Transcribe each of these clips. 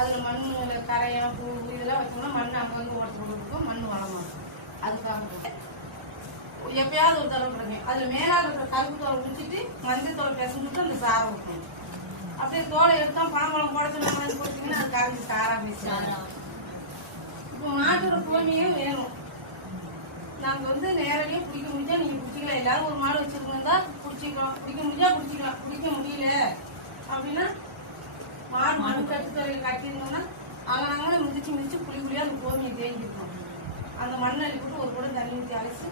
அதில் மண்ணில் கரையம் பூ இதெல்லாம் வச்சோம்னா மண் அங்கே வந்து உடச்சு கொடுக்கும், மண் வளமாகும். அதுக்காக எப்பயாவது ஒரு தடவை கிடைக்கும். அதில் மேலாக இருக்கிற கருப்பு தோலை குடிச்சிட்டு மஞ்சள் தோலை பிசைஞ்சுட்டு அந்த சாரை ஊற்றணும். அப்படியே தோலை எடுத்தோம் பழம்பழம் குடச்சு போட்டிங்கன்னா அது கரைஞ்சி சாராக பேசுகிறாங்க. இப்போ மாட்டோட கோமியும் வேணும். நாங்கள் வந்து நேரடியாக பிடிக்க முடிஞ்சா நீங்கள் பிடிச்சிக்கலாம். எல்லாரும் ஒரு மாடு வச்சுருந்தா பிடிச்சிக்கலாம், பிடிக்க முடிஞ்சா பிடிச்சிக்கலாம். பிடிக்க முடியல அப்படின்னா மாடு மண் கட்டுத்தொழில் கட்டியிருந்தோம்னா அங்கே மிதிச்சு புளியாக அந்த கோமியை தேங்கிருக்கோம். அந்த மண்ணை அள்ளிவிட்டு ஒரு கூட தண்ணி ஊற்றி அரைச்சி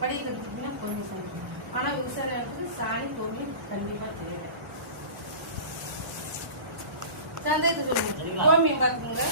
படிக்க கற்றுக்கிட்டீங்கன்னா கோமி சாணி. ஆனால் விவசாய நேரத்துக்கு சாணி கோமி கண்டிப்பாக தேவை. சந்தேகத்துக்கு சொல்லுங்க, கோமியம் பார்த்துக்கோங்க.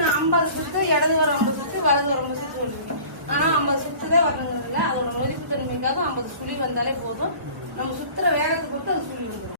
நான் 50 சுத்து இடது வர 50 சுத்து வலது வர 50 சுத்து சொல்லுவேன். ஆனா 50 சுத்துதே வரணுங்கிறது இல்லை. அதோட மதிப்பு தன்மைக்காக 50 சுழி வந்தாலே போதும். நம்ம சுத்துற வேகத்தை பொறுத்து அது சுழி வந்துடும்.